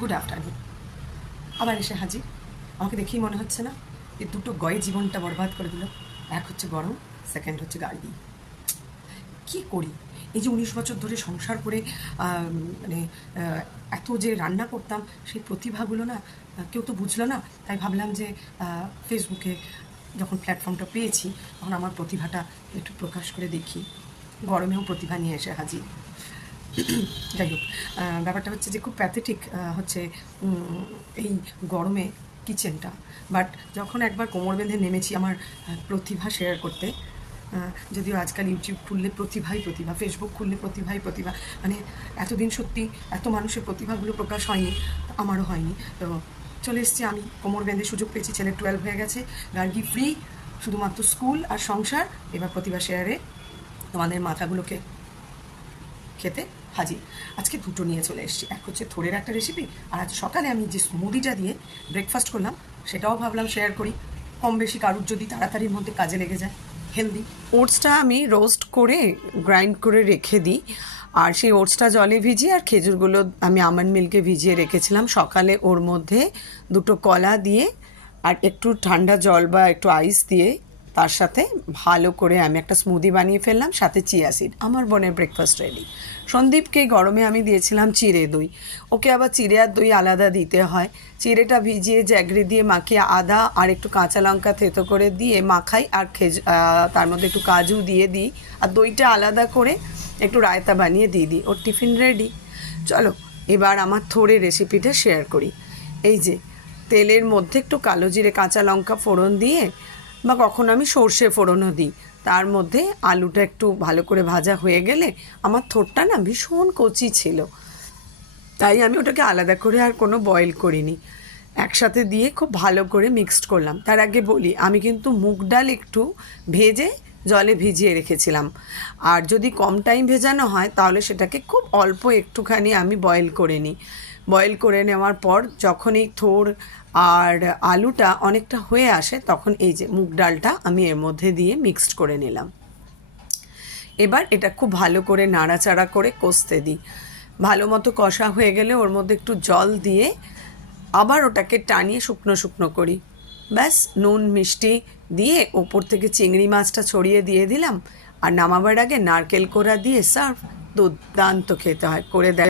Good afternoon. আবার এসে হাজির। আমাকে দেখেই মনে হচ্ছে না এই দুটো গয়ে জীবনটা বরবাদ করে দিল। এক হচ্ছে গরম, সেকেন্ড হচ্ছে গাড়ি। কি করি? এই যে 19 বছর ধরে সংসার করে মানে এত যে রান্না করতাম, সেই প্রতিভাগুলো না কেউ তো বুঝলো না। তাই ভাবলাম যে ফেসবুকে যখন প্ল্যাটফর্মটা পেয়েছি, তখন আমার প্রতিভাটা একটু প্রকাশ করে দেখি। গরমেও প্রতিভা নিয়ে এসে হাজির। যাই হোক, ব্যাপারটা হচ্ছে যে খুব প্যাথেটিক হচ্ছে এই গরমে কিচেনটা। বাট যখন একবার কোমর বেঁধে নেমেছি আমার প্রতিভা শেয়ার করতে, যদিও আজকাল ইউটিউব খুললে প্রতিভাই প্রতিভা, ফেসবুক খুললে প্রতিভাই প্রতিভা, মানে এতদিন সত্যি এত মানুষের প্রতিভাগুলো প্রকাশ হয়নি, আমারও হয়নি। তো চলে এসেছি আমি, কোমর বেঁধে সুযোগ পেয়েছি, ছেলে 12 হয়ে গেছে, গার্গি ফ্রি, শুধুমাত্র স্কুল আর সংসার। এবার প্রতিভা শেয়ারে তোমাদের মাথাগুলোকে খেতে হাজির। আজকে দুটো নিয়ে চলে এসেছি, এক হচ্ছে থোড়ের একটা রেসিপি, আর আজ সকালে আমি যে স্মুদিটা দিয়ে ব্রেকফাস্ট করলাম সেটাও ভাবলাম শেয়ার করি, কম বেশি কারুর যদি তাড়াতাড়ির মধ্যে কাজে লেগে যায়। হেলদি ওটসটা আমি রোস্ট করে গ্রাইন্ড করে রেখে দিই, আর সেই ওটসটা জলে ভিজিয়ে আর খেজুরগুলো আমি আমন্ড মিল্কে ভিজিয়ে রেখেছিলাম। সকালে ওর মধ্যে দুটো কলা দিয়ে আর একটু ঠান্ডা জল বা একটু আইস দিয়ে তার সাথে ভালো করে আমি একটা স্মুদি বানিয়ে ফেললাম, সাথে চিয়া সিড। আমার বোনের ব্রেকফাস্ট রেডি। সন্দীপকে গরমে আমি দিয়েছিলাম চিড়ে দই, ওকে আবার চিড়ে আর দই আলাদা দিতে হয়। চিড়েটা ভিজিয়ে জ্যাগরি দিয়ে মাখিয়ে আদা আর একটু কাঁচা লঙ্কা থেতো করে দিয়ে মাখাই, আর তার মধ্যে একটু কাজু দিয়ে দিই, আর দইটা আলাদা করে একটু রায়তা বানিয়ে দিয়ে দিই। ওর টিফিন রেডি। চলো এবার আমার থোড়ে রেসিপিটা শেয়ার করি। এই যে তেলের মধ্যে একটু কালো জিরে কাঁচা লঙ্কা ফোড়ন দিয়ে, বা কখনো আমি সর্ষে ফোড়নও দিই, তার মধ্যে আলুটা একটু ভালো করে ভাজা হয়ে গেলে, আমার থোড়টা না ভীষণ কচি ছিল, তাই আমি ওটাকে আলাদা করে আর কোনো বয়েল করিনি, একসাথে দিয়ে খুব ভালো করে মিক্সড করলাম। তার আগে বলি, আমি কিন্তু মুগ ডাল একটু ভেজে জলে ভিজিয়ে রেখেছিলাম, আর যদি কম টাইম ভেজানো হয় তাহলে সেটাকে খুব অল্প একটুখানি আমি বয়েল করে নিই। বয়েল করে নেওয়ার পর যখন এই থোড় আর আলুটা অনেকটা হয়ে আসে, তখন এই যে মুগ ডালটা আমি এর মধ্যে দিয়ে মিক্সড করে নিলাম। এবার এটা খুব ভালো করে নাড়াচাড়া করে কষতে দিই। ভালো মতো কষা হয়ে গেলে ওর মধ্যে একটু জল দিয়ে আবার ওটাকে টানিয়ে শুকনো শুকনো করি। ব্যাস, নুন মিষ্টি দিয়ে ওপর থেকে চিংড়ি মাছটা ছড়িয়ে দিয়ে দিলাম, আর নামাবার আগে নারকেল কোড়া দিয়ে সার্ভ। দুর্দান্ত খেতে হয়, করে দেয়।